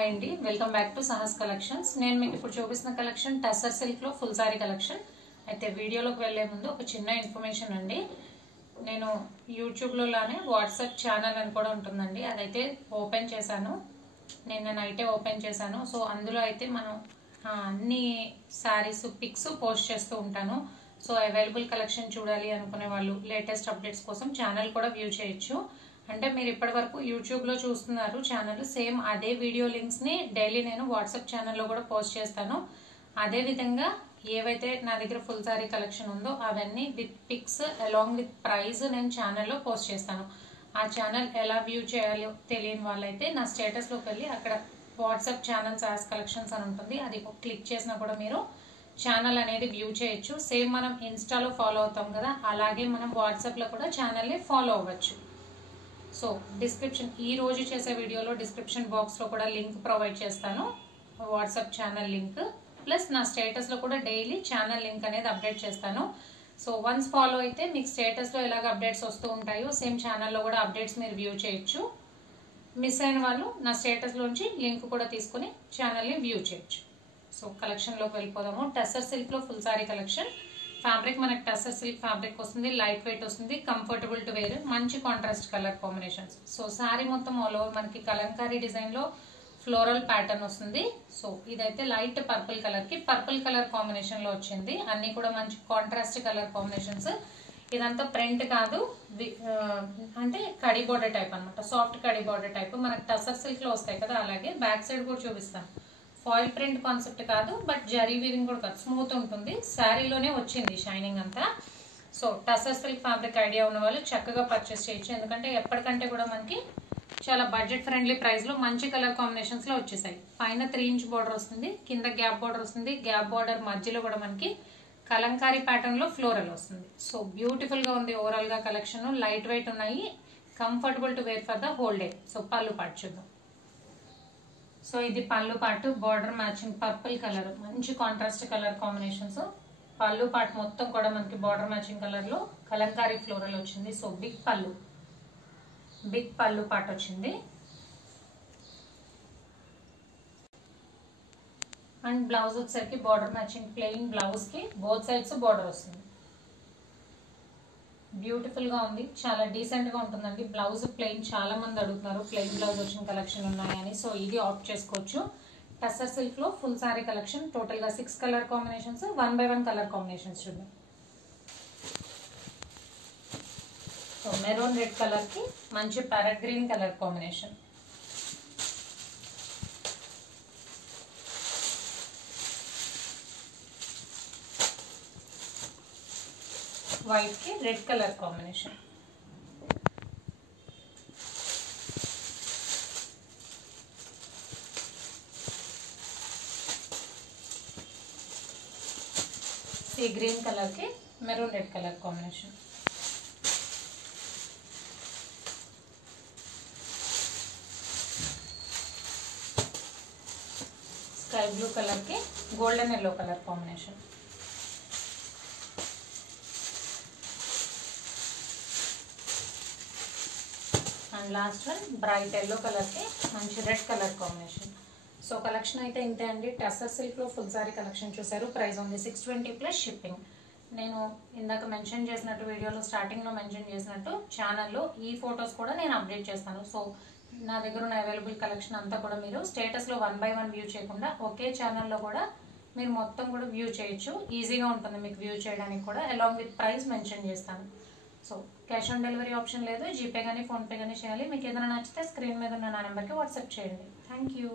Hi అండి, welcome back to Sahas collections. నేను మీకు ఇప్పుడు చూపిస్తున్న కలెక్షన్ టస్సర్ సిల్క్ లో ఫుల్ సారీ కలెక్షన్. అయితే వీడియోలోకి వెళ్లే ముందు ఒక చిన్న ఇన్ఫర్మేషన్ అండి. నేను యూట్యూబ్ లో లానే వాట్సాప్ ఛానల్ అని కూడా ఉంటుందండి, అదైతే ఓపెన్ చేశాను. నిన్న నైటే ఓపెన్ చేశాను. సో అందులో అయితే మనం అన్ని సారీస్ పిక్స్ పోస్ట్ చేస్తూ ఉంటాను. సో అవైలబుల్ కలెక్షన్ చూడాలి అనుకునే వాళ్ళు లేటెస్ట్ అప్డేట్స్ కోసం ఛానల్ కూడా వ్యూ చేయొచ్చు. అంటే మీరు ఇప్పటి వరకు యూట్యూబ్ లో చూస్తున్నారు ఛానల్, సేమ్ అదే వీడియో లింక్స్ ని డైలీ నేను వాట్సాప్ ఛానల్లో కూడా పోస్ట్ చేస్తాను. అదే విధంగా ఏవైతే నా దగ్గర ఫుల్ సారీ కలెక్షన్ ఉందో అవన్నీ with pics along with price నేను ఛానల్లో పోస్ట్ చేస్తాను. ఆ ఛానల్ ఎలా వ్యూ చేయాలో తెలియని వాళ్ళైతే నా స్టేటస్ లోకి వెళ్ళి అక్కడ వాట్సాప్ ఛానల్ సహస్ కలెక్షన్స్ అని ఉంటుంది, అది క్లిక్ చేసినా కూడా మీరు ఛానల్ అనేది వ్యూ చేయొచ్చు. సేమ్ మనం ఇన్స్టాలో ఫాలో అవుతాం కదా, అలాగే మనం వాట్సాప్ లో కూడా ఛానల్ ని ఫాలో అవ్వచ్చు. సో డిస్క్రిప్షన్ ఈ రోజు చేసే వీడియోలో డిస్క్రిప్షన్ బాక్స్ లో కూడా లింక్ ప్రొవైడ్ చేస్తాను, వాట్సాప్ ఛానల్ లింక్. ప్లస్ నా స్టేటస్ లో కూడా డైలీ ఛానల్ లింక్ అనేది అప్డేట్ చేస్తాను. సో వన్స్ ఫాలో అయితే మీకు స్టేటస్ లో ఎలాగ అప్డేట్స్ వస్తూ ఉంటాయో సేమ్ ఛానల్లో కూడా అప్డేట్స్ మీరు వ్యూ చేయొచ్చు. మిస్ అయిన వాళ్ళు నా స్టేటస్ లోంచి లింక్ కూడా తీసుకుని ఛానల్ ని వ్యూ చేయొచ్చు. సో కలెక్షన్ లోకి వెళ్ళిపోదాము. టస్సర్ సిల్క్ లో ఫుల్ సారీ కలెక్షన్. ఫ్యాబ్రిక్ మనకి టస్సర్ సిల్క్ ఫ్యాబ్రిక్ వస్తుంది, లైట్ వెయిట్ వస్తుంది, కంఫర్టబుల్ టు వేర్, మంచి contrast colour combinations. So sorry మొత్తం ఆల్ ఓవర్ మనకి కలంకారీ డిజైన్ లో ఫ్లోరల్ ప్యాటర్న్ వస్తుంది. సో ఇదైతే లైట్ పర్పుల్ కలర్ కి పర్పుల్ కలర్ కాంబినేషన్ లో వచ్చింది. అన్ని కూడా మంచి కాంట్రాస్ట్ కలర్ కాంబినేషన్స్. ఇదంతా ప్రింట్ కాదు, అంటే కడి బోర్డర్ టైప్ అనమాట, సాఫ్ట్ కడి బోర్డర్ టైప్ మనకి టస్సర్ సిల్క్ లో వస్తాయి కదా, అలాగే బ్యాక్ సైడ్ కూడా చూపిస్తాను. ఫాయిల్ ప్రింట్ కాన్సెప్ట్ కాదు, బట్ జరీ వీవింగ్ కూడా కాదు, స్మూత్ ఉంటుంది. శారీలోనే వచ్చింది షైనింగ్ అంతా. So tussar silk fabric idea ఉన్న వాళ్ళు చక్కగా పర్చేస్ చేయొచ్చు, ఎందుకంటే ఎప్పటికంటే కూడా మనకి చాలా బడ్జెట్ ఫ్రెండ్లీ ప్రైస్ లో మంచి కలర్ కాంబినేషన్స్ లో వచ్చేసాయి. పైన 3 ఇంచ్ బోర్డర్ వస్తుంది, కింద గ్యాప్ బోర్డర్ వస్తుంది. గ్యాప్ బోర్డర్ మధ్యలో కూడా మనకి కలంకారీ ప్యాటర్న్ లో ఫ్లోరల్ వస్తుంది. సో బ్యూటిఫుల్ గా ఉంది ఓవరాల్ గా కలెక్షన్. లైట్ వెయిట్ ఉన్నాయి, comfortable to wear for the whole day. So పళ్ళు పాటు చూద్దాం. సో ఇది పళ్ళు పాటు, బార్డర్ మ్యాచింగ్ పర్పుల్ కలర్, మంచి కాంట్రాస్ట్ కలర్ కాంబినేషన్స్. పళ్ళు పాటు మొత్తం కూడా మనకి బార్డర్ మ్యాచింగ్ కలర్ లో కలంకారీ ఫ్లోరల్ వచ్చింది. సో బిగ్ పళ్ళు పాటు వచ్చింది. అండ్ బ్లౌజ్ వచ్చేసరికి బార్డర్ మ్యాచింగ్ ప్లెయిన్ బ్లౌజ్ కి బోత్ సైడ్స్ బార్డర్ వస్తుంది. బ్యూటిఫుల్ గా ఉంది, చాలా డీసెంట్ గా ఉంటుందండి. బ్లౌజ్ ప్లెయిన్, చాలా మంది అడుగుతున్నారు ప్లెయిన్ బ్లౌజ్ వచ్చిన కలెక్షన్ ఉన్నాయని. సో ఇది ఆప్ట్ చేసుకోవచ్చు. టస్సర్ సిల్క్ లో ఫుల్ సారీ కలెక్షన్. టోటల్ గా 6 colour combinations, 1 by 1 colour combinations చూద్దాం. సో మెరూన్ రెడ్ కలర్ కి మంచి parrot green colour combination. White కి red colour combination. Sea green colour కి maroon red colour combination. Sky blue colour కి golden yellow colour combination. And last one bright yellow colour కి మంచి red colour combination. So collection అయితే ఇంతే అండి. Tussar silk లో full saree collection చూసారు. Price ఉంది 620 ప్లస్ షిప్పింగ్. నేను ఇందాక మెన్షన్ చేసినట్టు, వీడియోలో స్టార్టింగ్ లో మెన్షన్ చేసినట్టు, ఛానల్లో ఈ ఫొటోస్ కూడా నేను అప్డేట్ చేస్తాను. సో నా దగ్గర ఉన్న అవైలబుల్ కలెక్షన్ అంతా కూడా మీరు స్టేటస్ లో 1 by 1 వ్యూ చేయకుండా ఒకే ఛానల్లో కూడా మీరు మొత్తం కూడా వ్యూ చేయొచ్చు. ఈజీగా ఉంటుంది మీకు వ్యూ చేయడానికి కూడా. అలాంగ్ విత్ ప్రైస్ మెన్షన్ చేస్తాను. So cash on delivery option లేదు, జీపే కానీ ఫోన్పే కానీ చేయాలి. మీకు ఏదైనా నచ్చితే స్క్రీన్ మీద ఉన్న నా నెంబర్కి వాట్సాప్ చేయండి. Thank you.